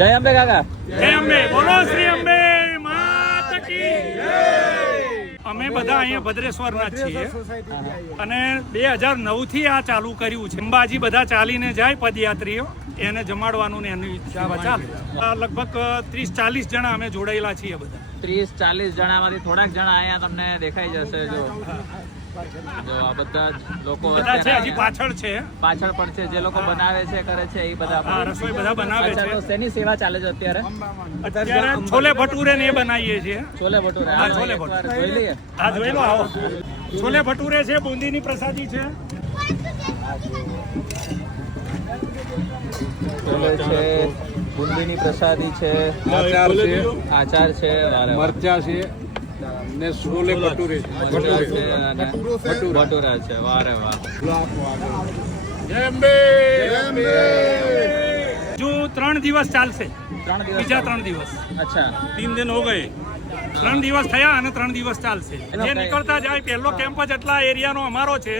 જય અંબે કાકા. જય અંબે. બોલો શ્રી અંબે માત કી જય. અમે બધા અહીંયા ભદ્રેશ્વરના છીએ અને 2009 થી આ ચાલુ કર્યું છે. અંબાજી બધા ચાલીને જાય પદયાત્રીઓ, એને જમાડવાનું ને એની સેવા ચાલે. લગભગ 30-40 જણા અમે જોડાયેલા છીએ. બધા 30-40 જણામાંથી થોડાક જણા અહીંયા તમને દેખાઈ જશે. જો આ બધા લોકો બધા છે, હજી પાછળ છે, પાછળ પણ છે. જે લોકો બનાવે છે, કરે છે, એ બધા રસોઈ બધા બનાવે છે. શેની સેવા ચાલે છે અત્યારે? અત્યારે છોલે ભટુરે ને એ બનાવીએ છીએ. છોલે ભટુરે. હા, છોલે ભટુરે જોઈ લઈએ. હા, જોઈ લો. આવો. છોલે ભટુરે છે, બુંદીની પ્રસાદી છે, છોલે છે, બુંદીની પ્રસાદી છે, આચાર છે, મરચા છે ને છોલે ભટુરે છે અને ભટુરા છે. વારે વાહ. જો 3 દિવસ ચાલશે. 3 દિવસ. બીજા 3 દિવસ. અચ્છા. 3 દિન હો ગયે. 3 દિવસ થયા અને 3 દિવસ ચાલશે. જે નીકળતા જાય, પહેલો કેમ્પ જ એટલા એરિયાનો અમારો છે.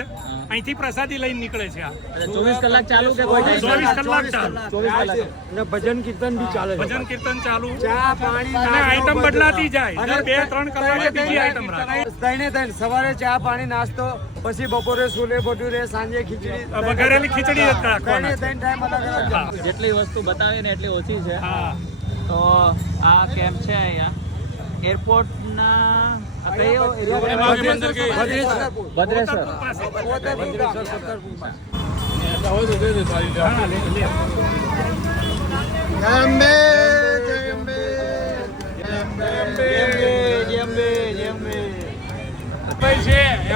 અહીંથી પ્રસાદી લઈને નીકળે છે. 24 કલાક ચાલુ કે 24 કલાક ચાલુ. 24 કલાક. અને ભજન કીર્તન બી ચાલે. ભજન કીર્તન ચાલુ. ચા પાણી અને આઈટમ બદલાતી જાય. દર 2-3 કલાકે બીજી આઈટમ રાખે. ત્રણે સવારે ચા પાણી નાસ્તો, પછી બપોરે છોલે ભટુરે, સાંજે ખીચડી, વઘારેલી ખીચડી જ રાખવાના. ત્રણ ટાઈમ અલગ અલગ. જેટલી વસ્તુ બતાવી ને એટલી ઓછી છે. હા. તો આ કેમ્પ છે અહીંયા એરપોર્ટના ભદ્રેશ્વર.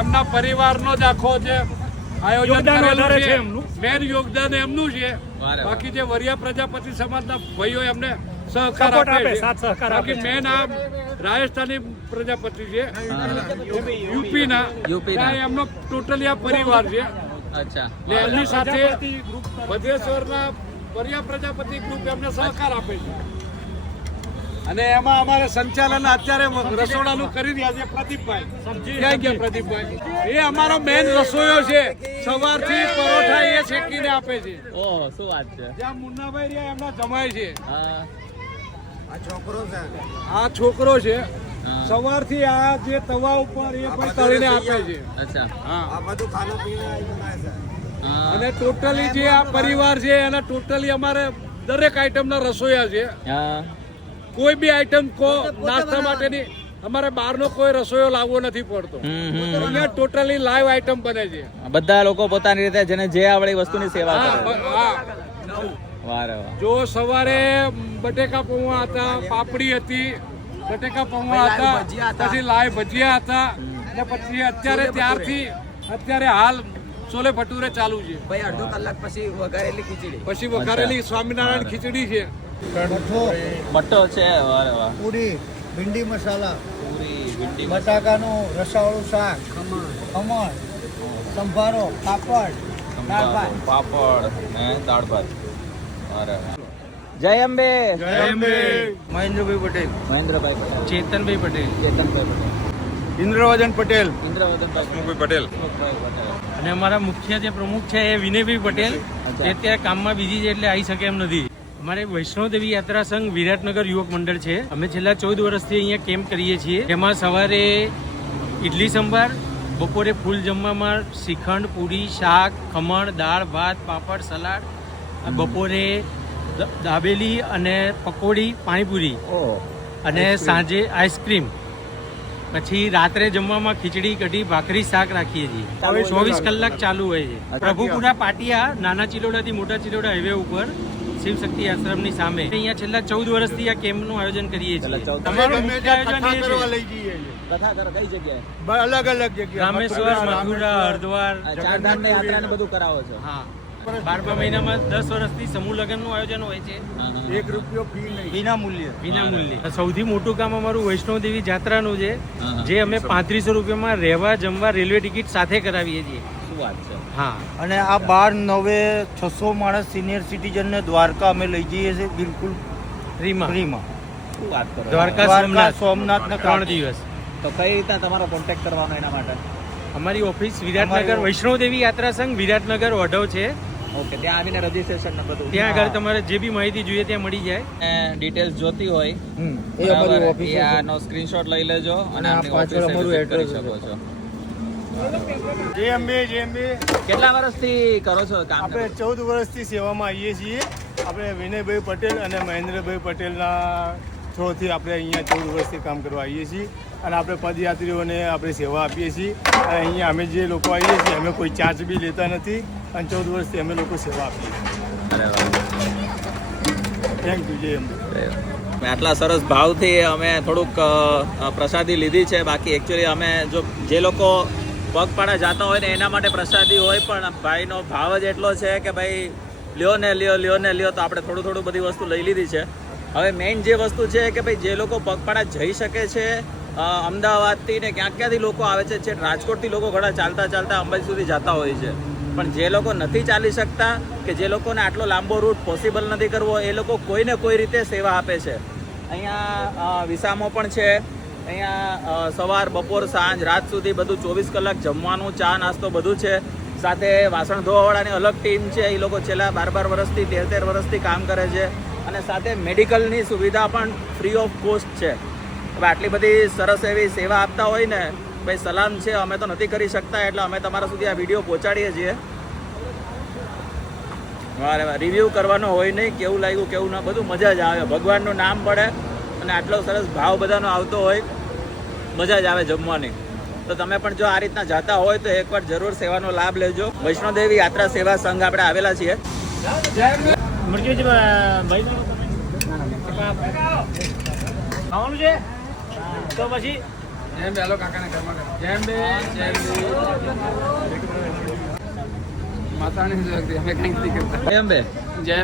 એમના પરિવારનો જ આખો જે આયોજન યોગદાન કરેલું વધારે છે છે, એમનું. મેન યોગદાન એમનું છે. વારે બાકી જે વરિયા પ્રજાપતિ સમાજના ભાઈઓ એમને સહકાર સપોર્ટ આપે આપે, છે. સાથ સહકાર આપે બાકી છે. મેન આ રાજસ્થાની પ્રજાપતિ છે, યુપીના. યુપીના. આ એમનો ટોટલી આ પરિવાર છે. અચ્છા. ને એમની સાથે ભદ્રેશ્વરના વરિયા પ્રજાપતિ ગ્રુપ એમને સહકાર આપે છે. અને એમાં અમારે સંચાલન અત્યારે રસોડાનું કરી રહ્યા છે પ્રદીપભાઈ. ક્યાં ગયા પ્રદીપભાઈ? એ અમારો મેન રસોઈયો છે. સવારથી પરોઠા એ શેકીને આપે છે. ઓહો, શું વાત છે. જ્યાં મુન્નાભાઈ રહ્યા એમના જમાય છે. હા. આ છોકરો છે. હા. સવારથી આ જે તવા ઉપર એ પણ તળીને આપે છે. અચ્છા. હા. હા. અને ટોટલી જે આ પરિવાર છે એના ટોટલી અમારે દરેક આઈટમના રસોઈયા છે. હા. કોઈ બી આઈટમ નાસ્તા માટેની અમારે બહારનો કોઈ રસોઈયો લાવવો નથી પડતો. અહીંયા ટોટલી લાઈવ આઈટમ બને છે. બધા લોકો પોતાની રીતે જેને જે આવડે એ વસ્તુની સેવા હા, કરે. હા. વારે વાહ. જો સવારે બટેકા પૌવા હતા, પાપડી હતી, બટેકા પૌવા હતા, પછી લાઈવ ભજીયા હતા, અને પછી અત્યારે ત્યારથી અત્યારે હાલ છોલે ભટુરે ચાલુ છે. અડધો કલાક પછી વઘારેલી ખીચડી. પછી વઘારેલી સ્વામિનારાયણ ખીચડી છે. મઠ્ઠો છે. વારે વાહ. પૂરી, ભીંડી મસાલા, પૂરી, ભીંડી, બટાકાનું રસાવાળું શાક, ખમણ, સંભારો, પાપડ, દાળ ભાત. પાપડ ને દાળ ભાત. વારે વાહ. જય અંબે. મહેન્દ્રભાઈ પટેલ, મહેન્દ્રભાઈ પટેલ, ચેતનભાઈ પટેલ, ચેતનભાઈ પટેલ, ઇન્દ્રવર્ધન પટેલ, ઇન્દ્રવર્ધનભાઈ પટેલ. અને અમારા મુખ્ય જે પ્રમુખ છે એ વિનયભાઈ પટેલ. અચ્છા. તે અત્યારે કામમાં બીજી છે એટલે આવી શકે એમ નથી. અમારે વૈષ્ણોદેવી યાત્રા સંઘ વિરાટનગર યુવક મંડળ છે. અમે છેલ્લા 14 વર્ષથી અહીંયા કેમ્પ કરીએ છીએ. એમાં સવારે ઇડલી સંભાર, બપોરે ફૂલ જમવામાં શ્રીખંડ, પૂરી, શાક, ખમણ, દાળ, ભાત, પાપડ, સલાડ, બપોરે દાબેલી અને પકોડી, પાણીપુરી, ઓહ. અને સાંજે આઈસ્ક્રીમ. પછી રાત્રે જમવામાં ખીચડી, કઢી, ભાખરી, શાક રાખીએ છીએ. 24 કલાક ચાલુ હોય છે. પ્રભુપુરા પાટિયા, નાના ચિલોડાથી મોટા ચિલોડા હાઈવે ઉપર, શિવ શક્તિ આશ્રમની સામે. અહીંયા છેલ્લા 14 વર્ષથી આ કેમ્પનું આયોજન કરીએ છીએ. અમારું મુખ્ય આયોજન એ છે લઈ જઈએ કથા કરો કઈ જગ્યાએ? અલગ અલગ જગ્યા. રામેશ્વર, મથુરા, હરદ્વાર. ચારધામ ને યાત્રા ને બધું કરાવો છો? હા. 12મા મહિનામાં 10 વર્ષથી સમૂહ લગ્નનું આયોજન હોય છે. ₹1 ફી નહીં, વિના મૂલ્ય. વિના મૂલ્યે. સૌથી મોટું કામ અમારું વૈષ્ણોદેવી જાત્રાનું છે, હા. જે અમે 3500 રૂપિયામાં રહેવા, જમવા, રેલવે ટિકિટ સાથે કરાવીએ છીએ. શું વાત છે. હા. અને આ 12/9 600 માણસ સિનિયર સિટીઝન ને દ્વારકા અમે લઈ જઈએ છીએ બિલકુલ ફ્રીમાં. ફ્રીમાં. શું વાત કરો. દ્વારકા, સોમનાથ ને 3 દિવસ. તો કઈ રીતના તમારો કોન્ટેક્ટ કરવાનો એના માટે? અમારી ઓફિસ વિરાટનગર, વૈષ્ણોદેવી યાત્રા સંઘ વિરાટનગર ઓઢવ છે. ઓકે, ત્યાં આવીને રજીસ્ટ્રેશન ને બધું ત્યાં આગળ તમારે જે બી માહિતી જોઈએ ત્યાં મળી જાય. ડિટેલ્સ જોતી હોય એ અમારી બરાબર, ઓફિસ એ આનો સ્ક્રીનશોટ લઈ લેજો અને અને આ આપણી પાછળ ઓફિસે અમારું visit કરી address શકો છો. જેએમબી કેટલા વર્ષથી કરો છો કામ? આપણે 14 વર્ષથી સેવામાં આવીએ છીએ. આપણે વિનયભાઈ પટેલ અને મહેન્દ્રભાઈ પટેલના થ્રોથી આપણે અહીંયા 14 વર્ષથી કામ કરવા આવીએ છીએ અને આપણે પદયાત્રીઓને આપણે સેવા આપીએ છીએ. અને અહીંયા અમે જે લોકો આવીએ છીએ અમે કોઈ ચાર્જ બી લેતા નથી અને 14 વર્ષથી અમે લોકો સેવા આપીએ છીએ. અરે વાહ. Thank you JMB. આટલા સરસ ભાવથી અમે થોડુંક પ્રસાદી લીધી છે. બાકી એકચ્યુઅલી અમે જો જે લોકો પગપાળા જતા હોય ને એના માટે પ્રસાદી હોય, પણ ભાઈનો ભાવ જ એટલો છે કે ભાઈ લ્યો ને લ્યો તો આપણે થોડું બધી વસ્તુ લઈ લીધી છે. હવે મેઇન જે વસ્તુ છે કે ભાઈ જે લોકો પગપાળા જઈ શકે છે, અમદાવાદથી ને ક્યાંથી લોકો આવે છે, રાજકોટથી લોકો ઘણા ચાલતા અંબાજી સુધી જતા હોય છે. પણ જે લોકો નથી ચાલી શકતા કે જે લોકોને આટલો લાંબો રૂટ પોસિબલ નથી કરવો, એ લોકો કોઈને કોઈ રીતે સેવા આપે છે. અહીંયા વિસામો પણ છે. અહીંયા સવાર, બપોર, સાંજ, રાત સુધી બધું 24 કલાક જમવાનું, ચા, નાસ્તો બધું છે. સાથે વાસણ ધોવાવાળાની અલગ ટીમ છે. એ લોકો છેલ્લા 12 વર્ષથી 13 વર્ષથી કામ કરે છે. અને સાથે મેડિકલની સુવિધા પણ ફ્રી ઓફ કોસ્ટ છે. હવે આટલી બધી સરસ એવી સેવા આપતા હોય ને ભાઈ, સલામ છે. અમે તો નથી કરી શકતા એટલે અમે તમારા સુધી આ વિડીયો પહોંચાડીએ છીએ. વારે વાહ, રિવ્યૂ કરવાનો હોય નહીં, કેવું લાગ્યું કેવું ના, બધું મજા જ આવે. ભગવાનનું નામ પડે અને આટલો સરસ ભાવ બધાનો આવતો હોય, મજા જ આવે જમવાની. તો તમે પણ જો આ રીતના જાતા હોય તો એકવાર જરૂર સેવાનો લાભ લેજો. વૈષ્ણોદેવી યાત્રા સેવા સંઘ આપણે આવેલા છીએ. ખાવાનું છે તો પછી એમ બે जय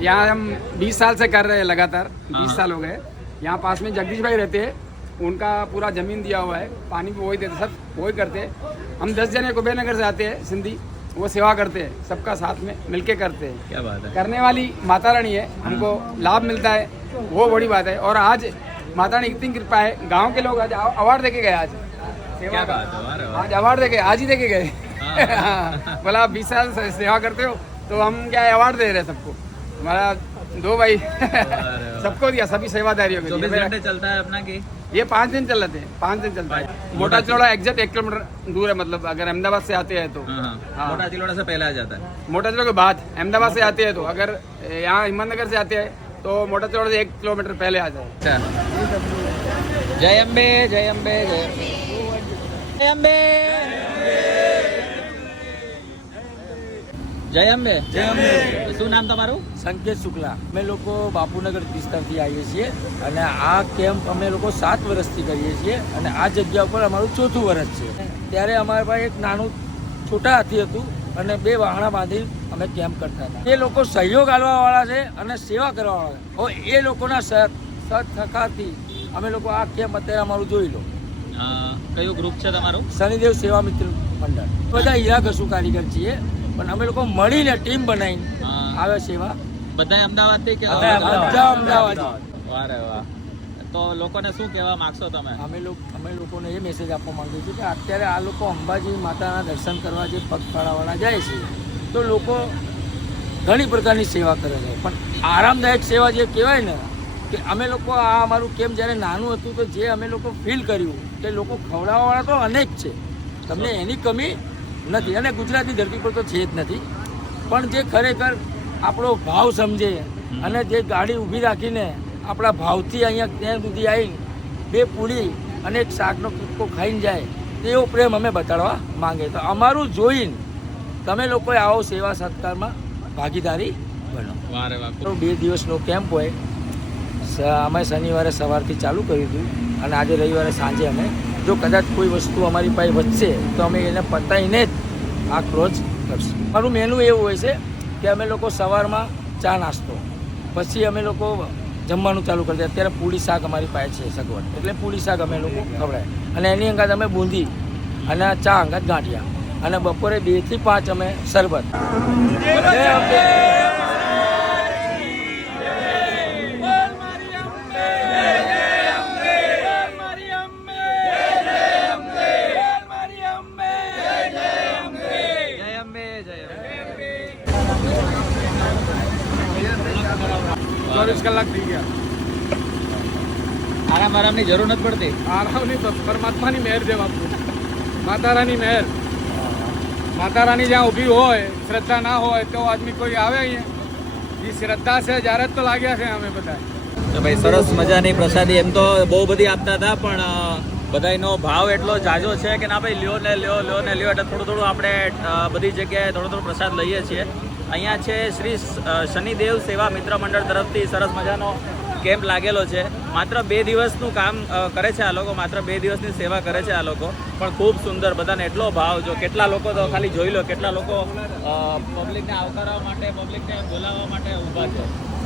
यहाँ हम 20 साल से कर रहे हैं लगातार 20 साल हो गए. यहाँ पास में जगदीश भाई रहते हैं, उनका पूरा जमीन दिया हुआ है, पानी भी वही देते, सब वही करते हैं. हम 10 जने कुबेर नगर से आते हैं सिंधी, वो सेवा करते हैं, सबका साथ में मिलके करते हैं. क्या बात है. करने वाली माता रानी है, हमको लाभ मिलता है, वो बड़ी बात है. और आज माता रानी इतनी कृपा है, गाँव के लोग आज अवार्ड दे के गए. आज क्या बात है. वाह रे वाह. आज अवार्ड दे के आज ही दे के गए. हाँ. बोला आप 20 साल से सेवा करते हो तो हम क्या अवार्ड दे रहे हैं सबको. हमारा 2 भाई सबको दिया, सभी सेवादारियों को 24 दिया. घंटे चलता है अपना की. ये 5 दिन चलते हैं, 5 दिन चलता है. मोटा चिलोड़ा एग्जैक्ट 1 किलोमीटर दूर है, मतलब अगर अहमदाबाद से आते हैं तो. हाँ. मोटा चिलोड़ा से पहले आ जाता है. मोटा चिलोड़ा के बाद अहमदाबाद से आते हैं तो, अगर यहाँ हिम्मतनगर से आते हैं तो मोटा चिलोड़ा से 1 किलोमीटर पहले आ जाए. जय अंबे, जय अंबे, जय अंबे, जय अंबे, જય અંબે. જય અંબે. શું નામ તમારું? સંકેત શુક્લા. અમે લોકો બાપુનગર વિસ્તારથી આવીએ છીએ અને આ કેમ્પ અમે લોકો 7 વર્ષથી કરીએ છીએ અને આ જગ્યા ઉપર અમારું 4થું વર્ષ છે. ત્યારે અમારા પાસે એક નાનું છોટા હાથી હતું અને 2 વાહણા બાંધી અમે કેમ્પ કરતા હતા. એ લોકો સહયોગ આપવાવાળા છે અને સેવા કરવાવાળા છે. એ લોકોના સહકારથી અમે લોકો આ કેમ્પ અત્યારે અમારું જોઈ લો. કયું ગ્રુપ છે તમારું? શનિદેવ સેવા મિત્ર મંડળ. બધા હીરા ઘસુ કારીગર છીએ પણ અમે લોકો મળીને ટીમ બનાવીને આવે સેવા. બધા અમદાવાદથી કે? બધા અમદાવાદ. વાહ રે વાહ. તો લોકોને શું કહેવા માંગશો તમે? અમે લોકોને એ મેસેજ આપવા માંગીએ છીએ કે અત્યારે આ લોકો અંબાજી માતાના દર્શન કરવા જે પગપાળાવાળા જાય છે તો લોકો ઘણી પ્રકારની સેવા કરે છે, પણ આરામદાયક સેવા જે કહેવાય ને કે અમે લોકો આ અમારું કેમ જ્યારે નાનું હતું તો જે અમે લોકો ફીલ કર્યું કે લોકો ખવડાવવાવાળા તો અનેક છે, તમને એની કમી નથી અને ગુજરાતની ધરતી પર તો છે જ નથી, પણ જે ખરેખર આપણો ભાવ સમજે અને જે ગાડી ઊભી રાખીને આપણા ભાવથી અહીંયા ત્યાં સુધી આવીને 2 પૂરી અને એક શાકનો કૂદકો ખાઈને જાય તેવો પ્રેમ અમે બતાડવા માંગે. તો અમારું જોઈને તમે લોકોએ આવો સેવા સત્કારમાં ભાગીદારી બનો. 2 દિવસનો કેમ્પ હોય. અમે શનિવારે સવારથી ચાલુ કર્યું હતું અને આજે રવિવારે સાંજે અમે જો કદાચ કોઈ વસ્તુ અમારી પાસે વધશે તો અમે એને પતાવીને જ આ ક્રોઝ કરશું. મારું મેનુ એવું હોય છે કે અમે લોકો સવારમાં ચા નાસ્તો, પછી અમે લોકો જમવાનું ચાલુ કરી દઈએ. અત્યારે પૂરી શાક અમારી પાસે છે સગવડ, એટલે પૂરી શાક અમે લોકો ખવડાય અને એની અંગાત અમે બૂંદી અને ચા અંગાત ગાંઠિયા અને બપોરે 2 થી 5 અમે શરબત. કલાક થઈ ગયા. આરામની જરૂર નથી પડતી. આરામની તો પરમાત્માની મહેર છે બાપુ, માતા રાની મહેર. માતા રાની જ્યાં ઊભી હોય, શ્રદ્ધા ના હોય તો આદમી કોઈ આવે અહીંયા. એ શ્રદ્ધા છે જ્યારે જ તો લાગ્યા છે અમે બધા. તો ભાઈ સરસ મજાની પ્રસાદી એમ તો બહુ બધી આપતા હતા, પણ બધાનો ભાવ એટલો જાજો છે કે ના ભાઈ લ્યો ને લ્યો એટલે થોડું આપણે બધી જગ્યાએ થોડો પ્રસાદ લઈએ છીએ. અહીંયા છે શ્રી શનિદેવ સેવા મિત્ર મંડળ તરફથી સરસ મજાનો કેમ્પ લાગેલો છે. માત્ર 2 દિવસનું કામ કરે છે આ લોકો, માત્ર 2 દિવસની સેવા કરે છે આ લોકો, પણ ખૂબ સુંદર. બધાને એટલો ભાવ, જો કેટલા લોકો તો ખાલી જોઈ લો, કેટલા લોકો પબ્લિકને આવકારવા માટે, પબ્લિકને બોલાવવા માટે ઊભા છે.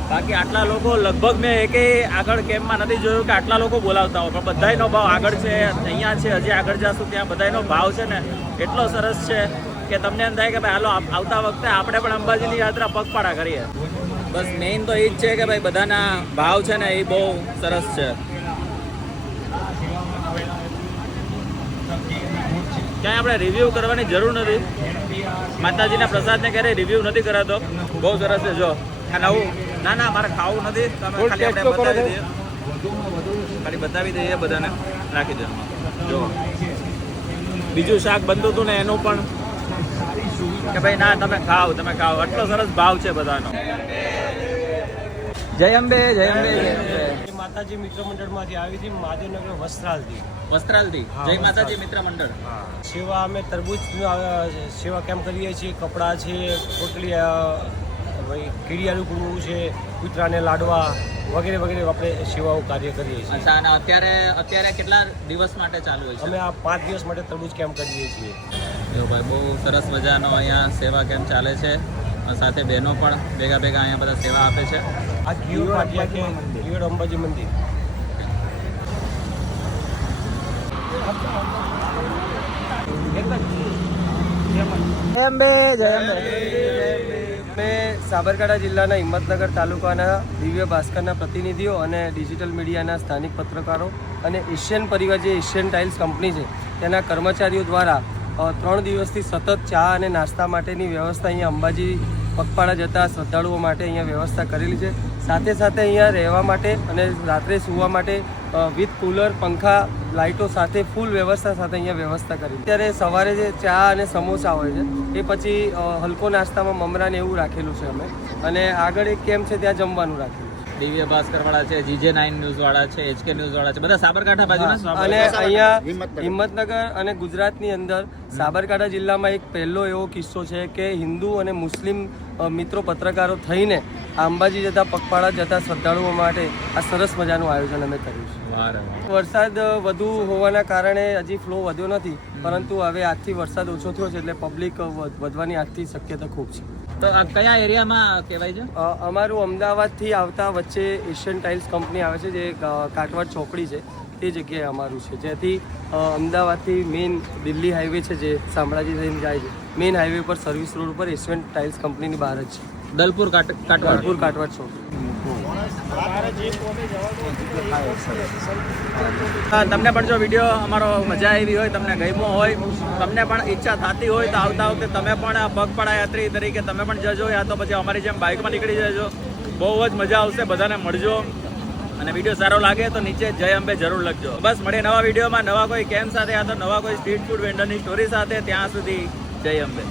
બાકી આટલા લોકો લગભગ મેં એકેય આગળ કેમ્પમાં નથી જોયું કે આટલા લોકો બોલાવતા હોય, પણ બધાયનો ભાવ આગળ છે, અહીંયા છે, હજી આગળ જશું ત્યાં બધાયનો ભાવ છે ને એટલો સરસ છે કે તમને એમ થાય કે ભાઈ હાલો આવતા વખતે આપણે પણ અંબાજીની યાત્રા પગપાળા કરીએ. બસ મેઇન તો એ જ છે કે ભાઈ બધાના ભાવ છે ને એ બહુ સરસ છે. ક્યાંય આપણે રિવ્યૂ કરવાની જરૂર નથી. માતાજીના પ્રસાદને ક્યારેય રિવ્યૂ નથી કરાતો. બહુ સરસ છે. જો આ નવું, ના મારે ખાવું નથી, તમે ખાલી આપણે બતાવી દઈએ, ખાલી બતાવી દઈએ બધાને, રાખી દો. જો બીજું શાક બનતું હતું ને એનું પણ કે ભાઈ ના તમે ખાઓ, આટલો સરસ ભાવ છે બધાનો. જય અંબે, જય અંબે, જય અંબે. માતાજી મિત્ર મંડળમાંથી આવી હતી, મહાદેવનગર વસ્ત્રાલથી. જય માતાજી મિત્ર મંડળ. સેવા અમે તરબૂચ સેવા કેમ્પ કરીએ છીએ, કપડાં છે, પોટલી, કીડિયાનું ગુરુ છે, કૂતરાને લાડવા વગેરે આપણે સેવાઓ કાર્ય કરીએ છીએ. અચ્છા, અને અત્યારે કેટલા દિવસ માટે ચાલુ હોય છે? અમે આ 5 દિવસ માટે તરબૂચ કેમ્પ કરીએ છીએ. જો ભાઈ બહુ સરસ મજાનો અહીંયા સેવા કેમ્પ ચાલે છે, સાથે બહેનો પણ ભેગા અહીંયા બધા સેવા આપે છે. આ કિયોડ પાટિયા કે કિયોડ અંબાજી મંદિર. જય અંબે, જય અંબે. મેં સાબરકાંઠા જિલ્લાના હિંમતનગર તાલુકાના દિવ્ય ભાસ્કરના પ્રતિનિધિઓ અને ડિજિટલ મીડિયાના સ્થાનિક પત્રકારો અને એશિયન પરિવાર, જે એશિયન ટાઇલ્સ કંપની છે, તેના કર્મચારીઓ દ્વારા 3 દિવસથી સતત ચા અને નાસ્તા માટેની વ્યવસ્થા અહીંયા અંબાજી પગપાળા જતા શ્રદ્ધાળુઓ માટે અહીંયા વ્યવસ્થા કરેલી છે. સાથે અહીંયા રહેવા માટે અને રાત્રે સૂવા માટે વિથ કુલર, પંખા, લાઇટો સાથે ફૂલ વ્યવસ્થા સાથે અહીંયા વ્યવસ્થા કરી. અત્યારે સવારે જે ચા અને સમોસા હોય છે, એ પછી હલકો નાસ્તામાં મમરાને એવું રાખેલું છે અમે, અને આગળ એક કેમ્પ છે ત્યાં જમવાનું રાખેલું. દિવ્ય ભાસ્કર વાળા છે, GJ9 ન્યૂઝ વાળા છે, HK ન્યૂઝ વાળા છે, બધા સાબરકાંઠા બાજુના. અને અહીંયા હિંમતનગર અને ગુજરાતની અંદર સાબરકાંઠા જિલ્લામાં એક પહેલો એવો કિસ્સો છે કે હિન્દુ અને મુસ્લિમ મિત્રો પત્રકારો થઈને અંબાજી જતા પગપાળા જતા શ્રદ્ધાળુઓ માટે આ સરસ મજાનું આયોજન અમે કર્યું છે. વરસાદ વધુ હોવાના કારણે હજી ફ્લો વધ્યો નથી, પરંતુ હવે આજથી વરસાદ ઓછો થયો છે એટલે પબ્લિક વધવાની આજથી શક્યતા ખૂબ છે. તો આ કયા એરિયામાં કહેવાય છે? અમારું અમદાવાદથી આવતા વચ્ચે એશિયન ટાઇલ્સ કંપની આવે છે, જે કાટવાડ ચોકડી છે, તે જગ્યાએ અમારું છે, જેથી અમદાવાદથી મેઇન દિલ્હી હાઈવે છે, જે શામળાજી થઈને જાય છે, મેઇન હાઈવે પર સર્વિસ રોડ પર એશિયન ટાઇલ્સ કંપનીની બહાર જ છે. દલપુર કાટવાડ ચોકડી. તમને પણ જો વિડીયો અમારો મજા આવી હોય, તમને ગમ્યો હોય, તમને પણ ઈચ્છા થતી હોય તો આવતા વખતે તમે પણ પગપાળા યાત્રી તરીકે તમે પણ જજો, યા તો પછી અમારી જેમ બાઇકમાં નીકળી જજો. બહુ જ મજા આવશે, બધાને મળજો. અને વિડીયો સારો લાગે તો નીચે જય અંબે જરૂર લખજો. બસ મળીએ નવા વિડીયોમાં, નવા કોઈ કેમ્પ સાથે, યા તો નવા કોઈ સ્ટ્રીટ ફૂડ વેન્ડરની સ્ટોરી સાથે. ત્યાં સુધી જય અંબે.